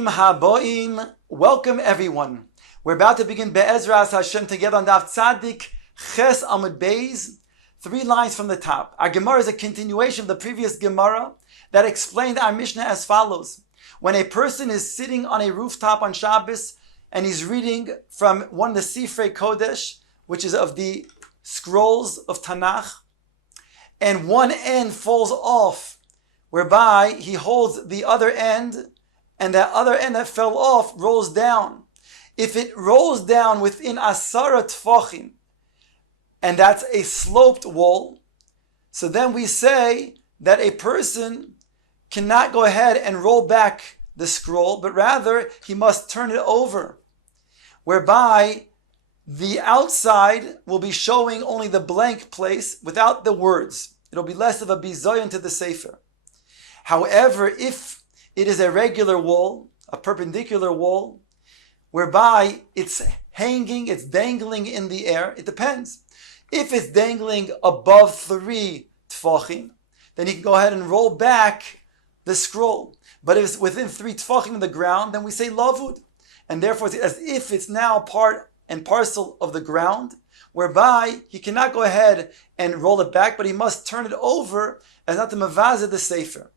Bruchim haboim. Welcome everyone. We're about to begin Be'ezras Hashem together on Daf Tzadik Ches Amud Beis, 3 lines from the top. Our Gemara is a continuation of the previous Gemara that explained our Mishnah as follows. When a person is sitting on a rooftop on Shabbos and he's reading from one of the Sifrei Kodesh, which is of the scrolls of Tanakh, and one end falls off, whereby he holds the other end, and that other end that fell off rolls down. If it rolls down within Asara Tfachim, and that's a sloped wall, so then we say that a person cannot go ahead and roll back the scroll, but rather he must turn it over, whereby the outside will be showing only the blank place without the words. It'll be less of a bizoyon to the sefer. However, if it is a regular wall, a perpendicular wall, whereby it's hanging, it's dangling in the air, it depends. If it's dangling above 3 tfachim, then you can go ahead and roll back the scroll. But if it's within 3 tfachim of the ground, then we say lavud. And therefore, it's as if it's now part and parcel of the ground, whereby he cannot go ahead and roll it back, but he must turn it over as not to mavazeh the sefer.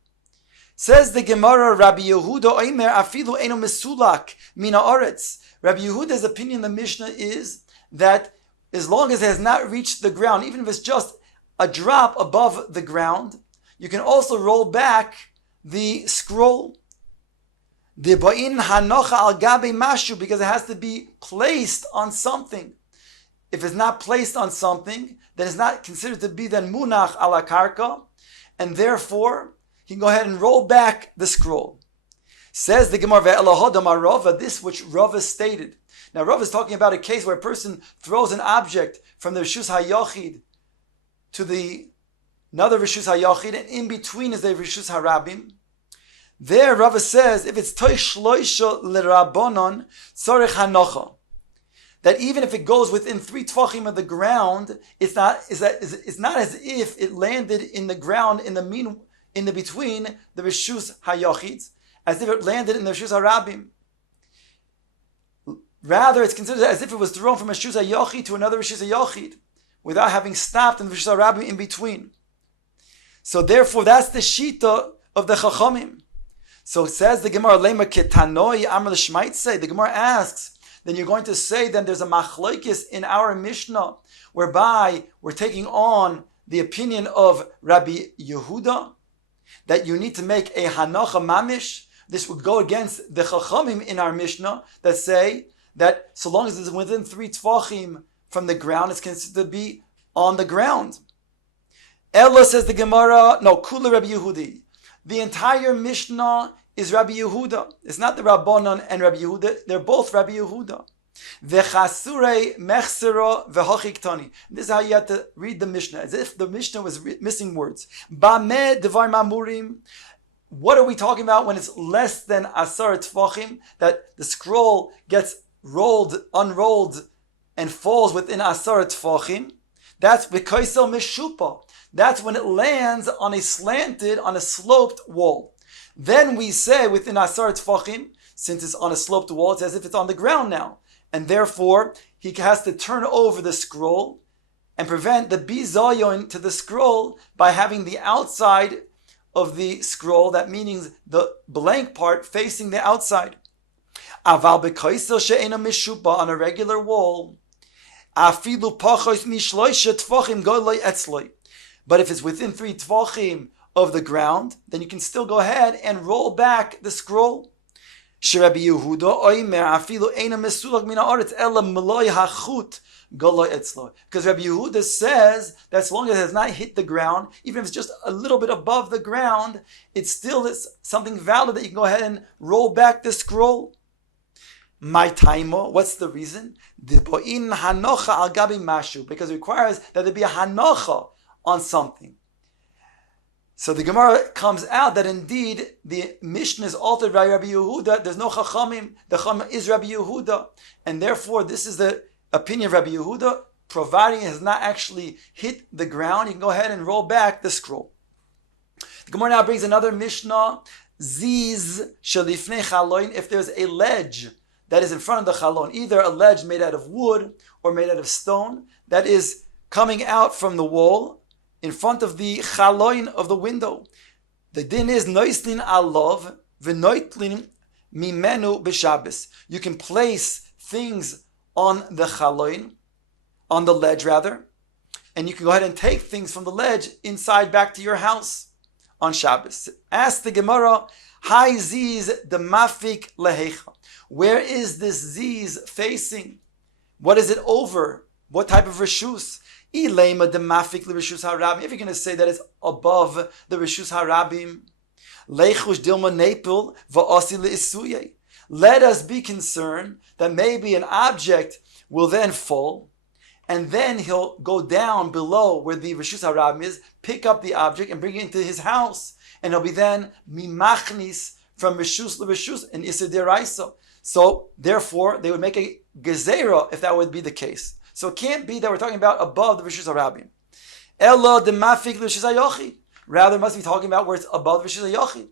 Says the Gemara, Rabbi Yehuda Oimer afilu eno mesulak mina aretz. Rabbi Yehuda's opinion in the Mishnah is that as long as it has not reached the ground, even if it's just a drop above the ground, you can also roll back the scroll. The ba'in hanocha al gabe mashu, because it has to be placed on something. If it's not placed on something, then it's not considered to be then munach ala karka, and therefore he can go ahead and roll back the scroll. Says the Gemara, Ve'elahodam Rava, this which Rava stated. Now Rava is talking about a case where a person throws an object from the Rishus HaYachid to the another Rishus HaYachid, and in between is the Rishus HaRabim. There Rava says, if it's Toish Shloisha L'Rabonon Tzorech Hanocha, that even if it goes within 3 tfachim of the ground, it's not as if it landed in the ground in the between the Rishus HaYachid, as if it landed in the Rishus HaRabim. Rather, it's considered as if it was thrown from a Rishus HaYachid to another Rishus HaYachid, without having stopped in the Rishus HaRabim in between. So therefore, that's the Shita of the Chachamim. So it says the Gemara, Lema Ketanoi Amr L'Shmaitze. The Gemara asks, then you're going to say then there's a machlokes in our Mishnah, whereby we're taking on the opinion of Rabbi Yehuda, that you need to make a hanocha mamish. This would go against the chachamim in our Mishnah that say that so long as it's within 3 tfachim from the ground, it's considered to be on the ground. Ella, says the Gemara, no, kula Rabbi Yehudi. The entire Mishnah is Rabbi Yehuda. It's not the Rabbanon and Rabbi Yehuda. They're both Rabbi Yehuda. V'chasurei mechsero v'hochiktoni. This is how you have to read the Mishnah, as if the Mishnah was missing words. Bameh devar mamurim. What are we talking about when it's less than asar tfachim, that the scroll gets unrolled, and falls within asar tfachim? That's b'koisel mishupa. That's when it lands on a sloped wall. Then we say within asar tfachim, since it's on a sloped wall, it's as if it's on the ground now. And therefore, he has to turn over the scroll and prevent the bizayon to the scroll by having the outside of the scroll, that means the blank part facing the outside. Aval b'koisel she'ena mishupa, on a regular wall, afilu pachos mishloisha tfachim goloi etzloi. But if it's within 3 tfachim of the ground, then you can still go ahead and roll back the scroll. Rabbi Yehuda oimer afilu eina mesulak mina aretz ela meloi hachut goloi etzloi. Because Rabbi Yehuda says that as long as it has not hit the ground, even if it's just a little bit above the ground, it still is something valid that you can go ahead and roll back the scroll. My taimo, what's the reason? Because it requires that there be a hanocha on something. So the Gemara comes out that indeed the Mishnah is altered by Rabbi Yehuda. There's no Chachamim. The Chacham is Rabbi Yehuda. And therefore this is the opinion of Rabbi Yehuda, providing it has not actually hit the ground, you can go ahead and roll back the scroll. The Gemara now brings another Mishnah Ziz shalifnei chaloin, if there's a ledge that is in front of the chalon, either a ledge made out of wood or made out of stone, that is coming out from the wall in front of the chaloin of the window. The din is noislin alov v'noitlin mimenu b'Shabbos. You can place things on the chaloin, on the ledge rather, and you can go ahead and take things from the ledge inside back to your house on Shabbos. Ask the Gemara, Hi Ziz the mafik lehecha. Where is this Ziz facing? What is it over? What type of reshus? Ilema the mafik le-reshus harabim. If you're going to say that it's above the reshus harabim, leichush dilma nepil va'asi le'isuye. Let us be concerned that maybe an object will then fall, and then he'll go down below where the reshus harabim is, pick up the object and bring it into his house, and he'll be then mimachnis from reshus le-reshus in Isser Deraisa. So therefore, they would make a gezerah if that would be the case. So it can't be that we're talking about above the reshus harabim. Ella de mafik le-reshus hayochid. Rather, it must be talking about where it's above the reshus hayochid.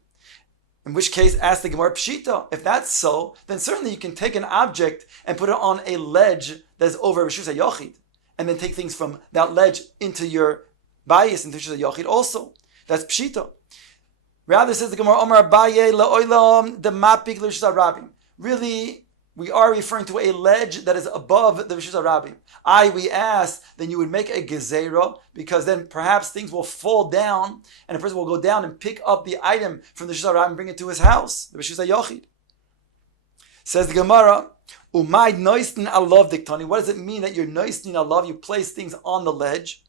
In which case, ask the Gemara Pshita. If that's so, then certainly you can take an object and put it on a ledge that is over reshus hayochid, and then take things from that ledge into your bayis, into reshus hayochid also. That's Pshita. Rather, says the Gemara, Omar Abaye la'olam de mafik le-reshus harabim. Really, we are referring to a ledge that is above the reshus harabim. We ask, then you would make a gezerah, because then perhaps things will fall down, and a person will go down and pick up the item from the reshus harabim and bring it to his house, the reshus hayochid. Says the Gemara, Umayd noistin alav diktani. What does it mean that you're noistin alav? You place things on the ledge.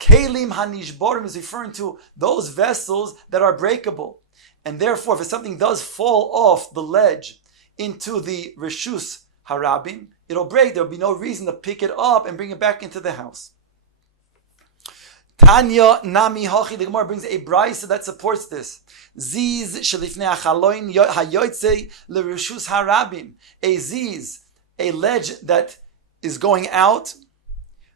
Kelim hanishborim is referring to those vessels that are breakable, and therefore, if something does fall off the ledge into the reshus harabim, it'll break. There'll be no reason to pick it up and bring it back into the house. Tanya nami hachi. The Gemara brings a brayso that supports this. Ziz shelifnei achaloin hayotzei lereshus harabim. A ziz, a ledge that is going out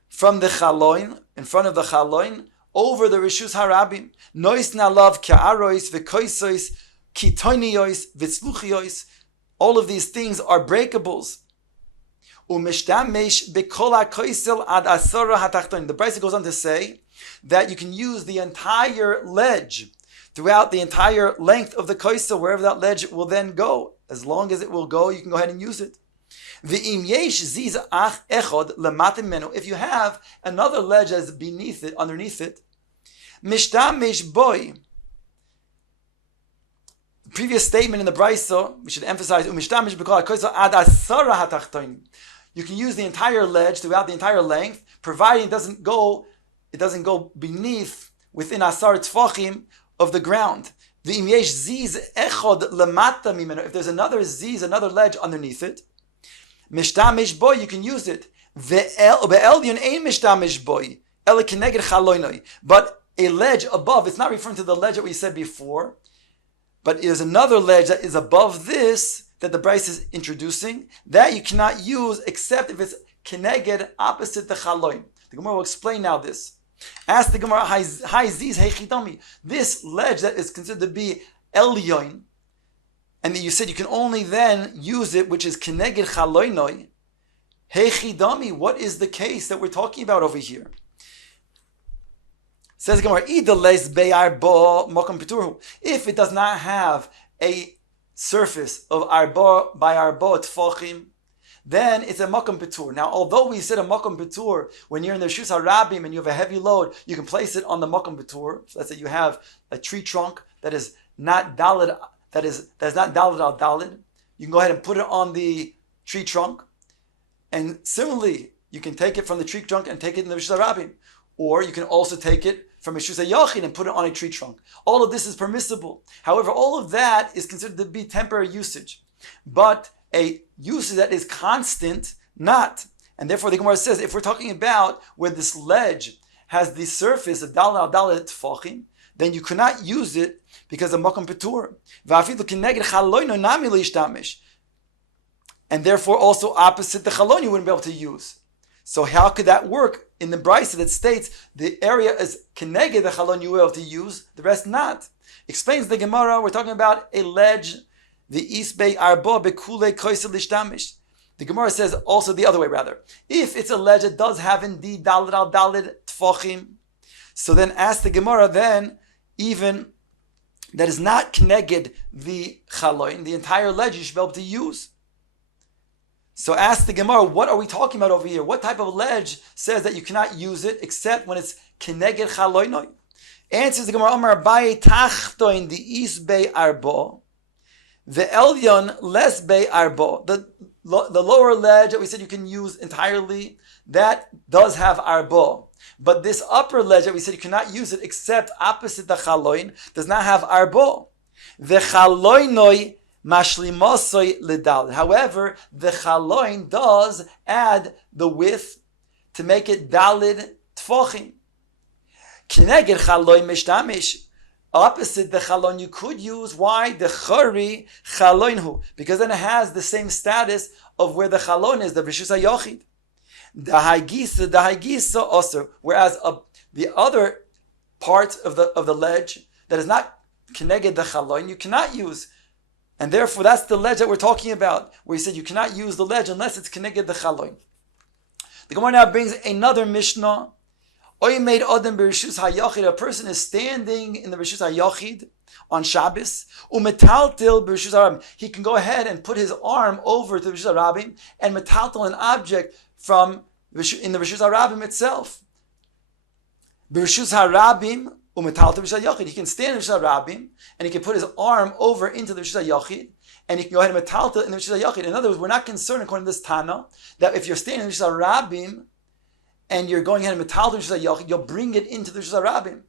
from the chaloin, in front of the chaloin, over the reshus harabim. Nois nalav ka'arois v'koisois kitonios v'tzluchios. All of these things are breakables. The Brisa goes on to say that you can use the entire ledge throughout the entire length of the koisel, wherever that ledge will then go. As long as it will go, you can go ahead and use it. If you have another ledge that's beneath it, underneath it, previous statement in the Brisa, we should emphasize, you can use the entire ledge throughout the entire length, providing it doesn't go beneath, within asar tfachim of the ground. If there's another ziz, another ledge underneath it, you can use it. But a ledge above, it's not referring to the ledge that we said before, but there's another ledge that is above this that the Brisa is introducing, that you cannot use except if it's keneged, opposite the chaloin. The Gemara will explain now this. Ask the Gemara, Hi ziz hechidami. This ledge that is considered to be elyon, and that you said you can only then use it, which is keneged chaloinoi. Hechidami, what is the case that we're talking about over here? Says Gemara, if it does not have a surface of arba by arba tfachim, then it's a makam petur. Now, although we said a makam petur, when you're in the reshus harabim and you have a heavy load, you can place it on the makam petur. So let's say you have a tree trunk that is not dalid, that's not dalid al dalid. You can go ahead and put it on the tree trunk, and similarly, you can take it from the tree trunk and take it in the reshus harabim, or you can also take it from a reshus hayachid and put it on a tree trunk. All of this is permissible. However, all of that is considered to be temporary usage, but a usage that is constant, not. And therefore, the Gemara says, if we're talking about where this ledge has the surface of daled al daled tfachim, then you cannot use it because of makam petur. And therefore, also opposite the chalon, you wouldn't be able to use. So how could that work in the brisa that states the area is keneged the chalon you will to use, the rest not? Explains the Gemara, we're talking about a ledge, the east bay arbo bekule koisel lishtamish. The Gemara says also the other way rather. If it's a ledge that does have indeed dalid al dalid tfachim, so then ask the Gemara then, even that is not keneged the chaloin, the entire ledge you should be able to use. So ask the Gemara, what are we talking about over here? What type of ledge says that you cannot use it except when it's keneged chaloinoi? Answers the Gemara, Amar Abaye tachtoin the east bay arbo, the elyon less bay arbo. The lower ledge that we said you can use entirely, that does have arbo. But this upper ledge that we said you cannot use it except opposite the chaloin does not have arbo. The chaloinoi mashlimosoi lidal. However, the chaloin does add the width to make it dalid tfachim. Kineged chaloin mishtamish. Opposite the chalon you could use. Why? The chari chaloinhu. Because then it has the same status of where the chalon is, the rishus hayochid. The haigisa also. Whereas the other part of the ledge that is not kineged the chalon, you cannot use. And therefore, that's the ledge that we're talking about, where he said you cannot use the ledge unless it's kineged the chalon. The Gemara now brings another Mishnah. Oy adam b'rishus hayachid. A person is standing in the rishus hayachid on Shabbos. Umetaltil b'rishus harabim. He can go ahead and put his arm over to the rishus harabim and metaltil an object from in the rishus harabim itself. B'rishus harabim umetaltil b'rishus hayachid. He can stand in the rishus harabim and he can put his arm over into the rishus hayachid. And he can go ahead and metaltil in the rishus hayachid. In other words, we're not concerned, according to this Tana, that if you're standing in the rishus harabim and you're going ahead and metal the Rishus HaYachid, you'll bring it into the Rishus HaRabim.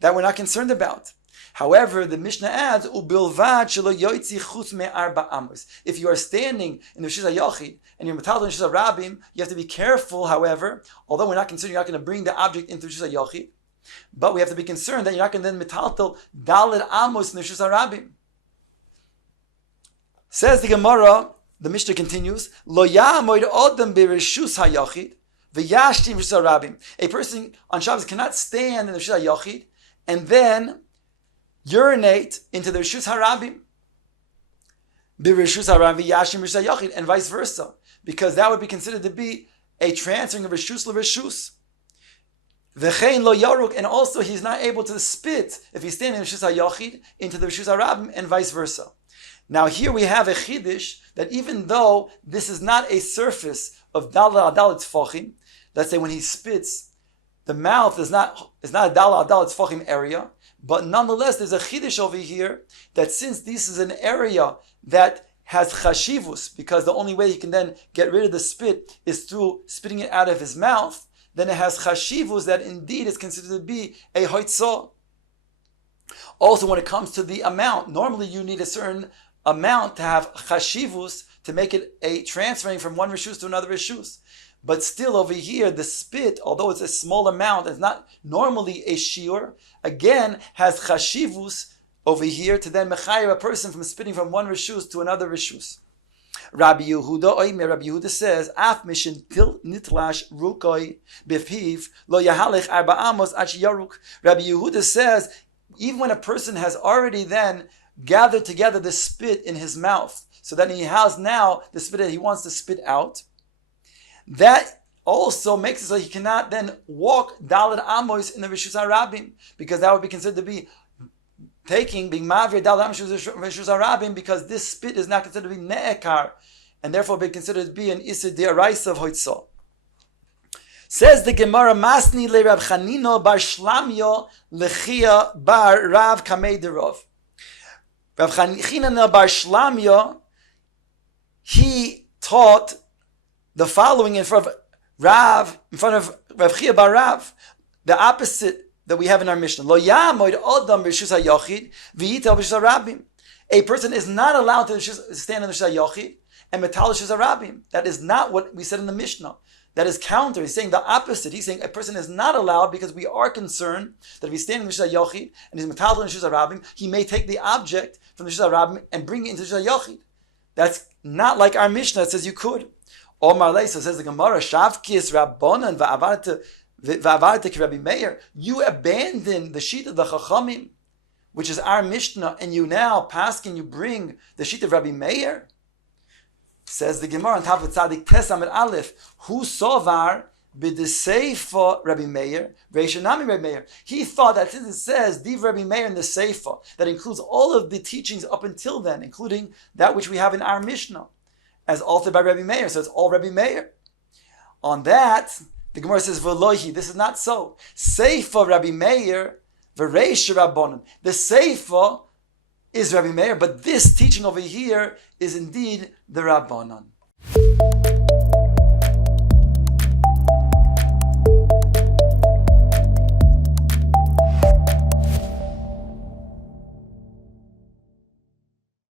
That we're not concerned about. However, the Mishnah adds, Ubilvad shelo yoitzi chutz me'arba amos. If you are standing in the Rishus HaYachid and you're metal the Rishus HaRabim, you have to be careful, however, although we're not concerned you're not going to bring the object into the Rishus HaYachid, but we have to be concerned that you're not going to then metaltel daled amos in the Rishus HaRabim. Says the Gemara, the Mishnah continues, Lo ya'amoid odem b'Rishus HaYachid, a person on Shabbos cannot stand in the Rishus HaYachid and then urinate into the Rishus HaRabim, and vice versa, because that would be considered to be a transferring of Rishus LeRishus. And also he's not able to spit if he's standing in the Rishus HaYachid into the Rishus HaRabim and vice versa. Now here we have a chiddush that even though this is not a surface of daled adalit tfachim, let's say when he spits, the mouth is not a daled adalit tfachim area, but nonetheless there's a chiddush over here that since this is an area that has chashivus, because the only way he can then get rid of the spit is through spitting it out of his mouth, then it has chashivus that indeed is considered to be a hoitzah. Also, when it comes to the amount, normally you need a certain amount to have chashivus to make it a transferring from one rishus to another rishus. But still over here, the spit, although it's a small amount, it's not normally a shiur, again has chashivus over here to then mechayer a person from spitting from one rishus to another rishus. Rabbi Yehuda says, Af mishin til nitlash rukoi bepiv lo yahalech arba amos ach yaruk. Rabbi Yehuda says, even when a person has already then gathered together the spit in his mouth, so that he has now the spit that he wants to spit out, that also makes it so he cannot then walk daled amos in the Rishus HaRabim, because that would be considered to be being mavir daled amos in the Rishus HaRabim, because this spit is not considered to be ne'ekar, and therefore be considered to be an isur d'oraisa of hoitzah. Says the Gemara, Masni le Rab Chanino bar Shlamyo lechia bar Rav Kamei derov. Rav Chanino bar Shlamyo, he taught the following in front of Rav Chia bar Rav, the opposite that we have in our Mishnah. Lo yamoid odam b'rishus hayachid v'yitel b'rishus harabim. A person is not allowed to stand in the rishus hayachid and metal rishus harabim. That is not what we said in the Mishnah. That is counter. He's saying the opposite. He's saying a person is not allowed because we are concerned that if he's standing in the rishus hayachid and he's metal in the rishus harabim, he may take the object from the rishus harabim and bring it into the rishus hayachid. That's not like our Mishnah that says you could. Omar Leisa says the Gemara, Shavkis Rabbonan va'avartek Rabbi Meir. You abandon the sheet of the Chachamim, which is our Mishnah, and you now paskin, you bring the sheet of Rabbi Meir. Says the Gemara on top of Tzadik Tesam and Aleph, who sovar b'deseifa Rabbi Meir, Reishanami Rabbi Meir. He thought that since it says Div Rabbi Meir in the Seifa, that includes all of the teachings up until then, including that which we have in our Mishnah, as altered by Rabbi Meir, so it's all Rabbi Meir. On that, the Gemara says, V'lohi, this is not so. Seifa Rabbi Meir, V'reish Rabbonim. The Seifa is Rabbi Meir, but this teaching over here is indeed the Rabbanon.